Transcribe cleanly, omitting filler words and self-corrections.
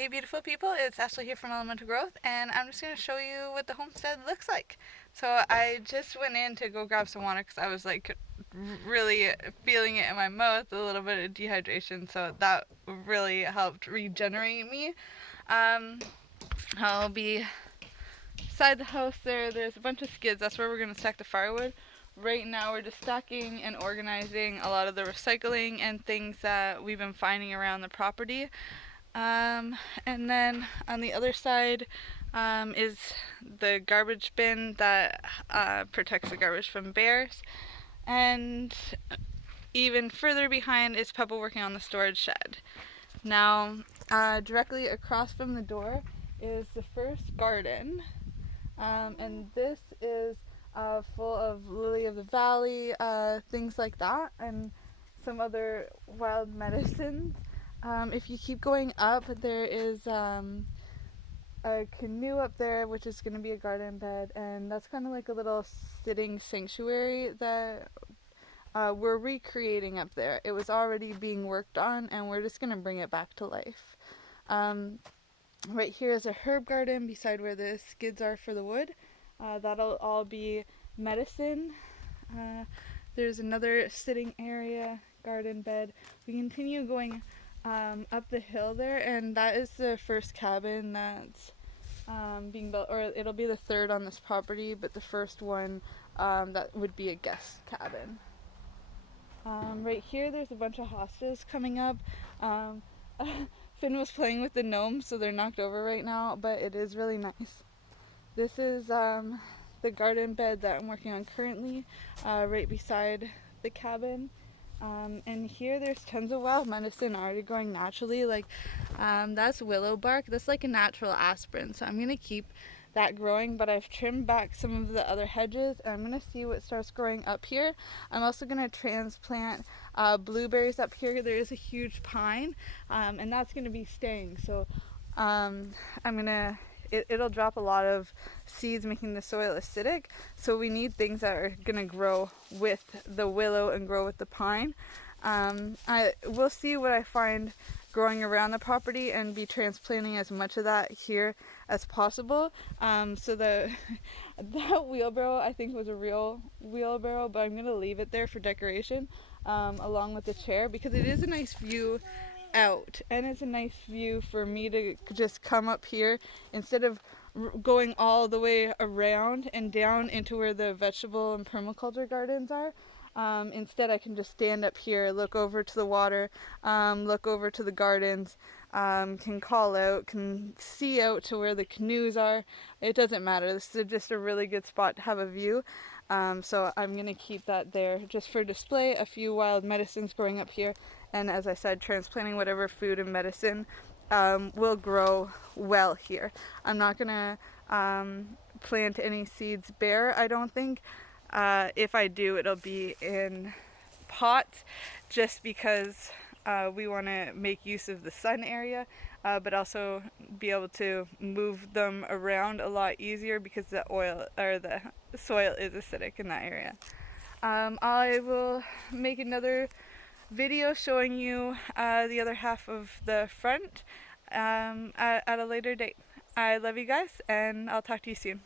Hey beautiful people, it's Ashley here from Elemental Growth, and I'm just going to show you what the homestead looks like. So I just went in to go grab some water because I was like really feeling it in my mouth, a little bit of dehydration, so that really helped regenerate me. I'll be beside the house there's a bunch of skids, that's where we're going to stack the firewood. Right now we're just stacking and organizing a lot of the recycling and things that we've been finding around the property. And then on the other side is the garbage bin that protects the garbage from bears. And even further behind is Peppa working on the storage shed. Now, directly across from the door is the first garden. And this is full of lily of the valley, things like that, and some other wild medicines. If you keep going up, there is a canoe up there, which is going to be a garden bed, and that's kind of like a little sitting sanctuary that we're recreating up there. It was already being worked on, and we're just going to bring it back to life. Right here is a herb garden beside where the skids are for the wood. That'll all be medicine. There's another sitting area, garden bed. We continue going up the hill there, and that is the first cabin that's being built, or it'll be the third on this property, but the first one that would be a guest cabin. Right here there's a bunch of hostas coming up. Finn was playing with the gnomes, so they're knocked over right now, but it is really nice. This is the garden bed that I'm working on currently, right beside the cabin. And here there's tons of wild medicine already growing naturally. Like that's willow bark. That's like a natural aspirin. So I'm going to keep that growing, but I've trimmed back some of the other hedges, and I'm going to see what starts growing up here. I'm also going to transplant blueberries up here. There is a huge pine, and that's going to be staying. So I'm going to it'll drop a lot of seeds, making the soil acidic, so we need things that are going to grow with the willow and grow with the pine. We'll see what I find growing around the property and be transplanting as much of that here as possible. So that wheelbarrow I think was a real wheelbarrow, but I'm going to leave it there for decoration, along with the chair, because it is a nice view out, and it's a nice view for me to just come up here instead of going all the way around and down into where the vegetable and permaculture gardens are. Instead I can just stand up here, look over to the water, look over to the gardens, can call out, can see out to where the canoes are. It doesn't matter. This is just a really good spot to have a view. So I'm going to keep that there just for display. A few wild medicines growing up here, and as I said, transplanting whatever food and medicine will grow well here. I'm not going to plant any seeds bare, I don't think. If I do, it'll be in pots, just because we want to make use of the sun area, but also be able to move them around a lot easier because the oil or the soil is acidic in that area. I will make another video showing you the other half of the front at a later date. I love you guys, and I'll talk to you soon.